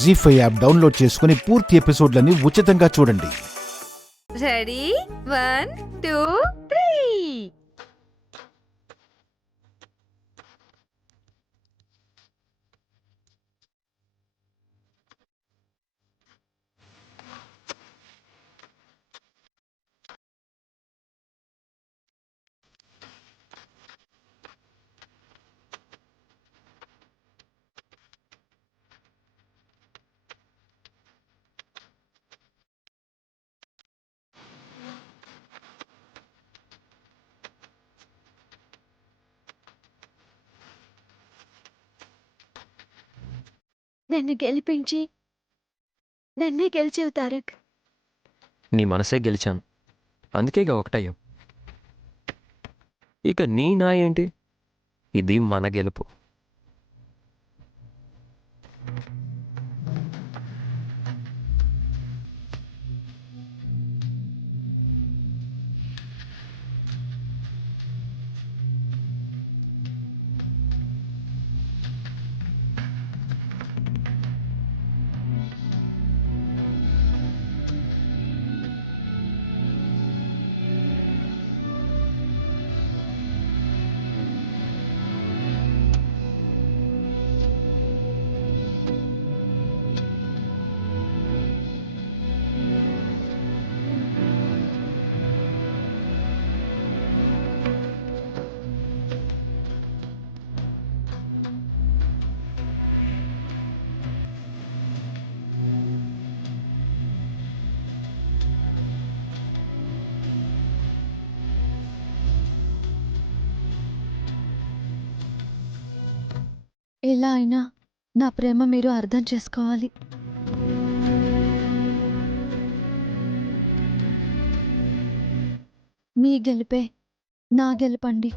జీ5 app download చేసుకుని పూర్తి ఎపిసోడ్లని ఉచితంగా చూడండి. రెడీ 1 2 3. నన్ను గెలిపించి నన్నే గెలిచేవు తారక్. నీ మనసే గెలిచాను, అందుకే ఇక ఒకటయ్యాం. ఇక నీ నా ఏంటి, ఇది మన గెలుపు. ఎలా అయినా నా ప్రేమ మీరు అర్థం చేసుకోవాలి. మీ గెలిపే నా గెలుపండి.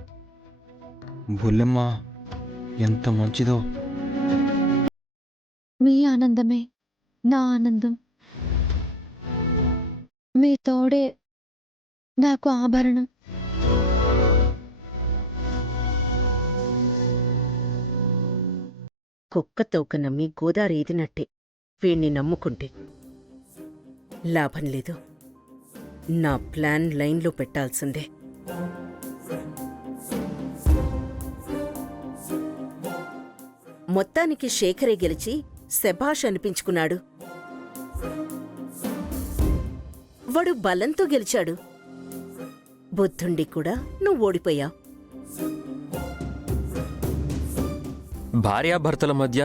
బుల్లెమ్మ ఎంత మంచిదో. మీ ఆనందమే నా ఆనందం. మీ తోడే నాకు ఆభరణం. కుక్క తోక నమ్మి గోదారి ఈదినట్టే వీణ్ణి నమ్ముకుంటే లాభం లేదు. నా ప్లాన్ లైన్లో పెట్టాల్సిందే. మొత్తానికి శేఖరే గెలిచి శభాష్ అనిపించుకున్నాడు. వాడు బలంతో గెలిచాడు. బుద్ధుండి కూడా నువ్వు ఓడిపోయావు. భార్యాభర్తల మధ్య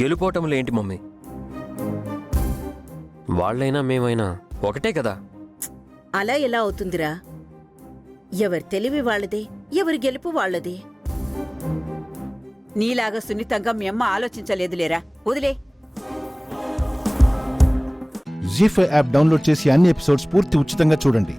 గెలుపోటములేంటి మమ్మీ? వాళ్ళైనా మేమైనా ఒకటే కదా. అలా ఎలా అవుతుందిరా? ఎవరి తెలివి వాళ్ళదే, ఎవరి గెలుపు వాళ్ళదే. నీలాగా సున్నితంగా మీ అమ్మ ఆలోచించలేదులేరా, వదిలే. జీ5 యాప్ డౌన్లోడ్ చేసి అన్ని ఎపిసోడ్స్ పూర్తి ఉచితంగా చూడండి.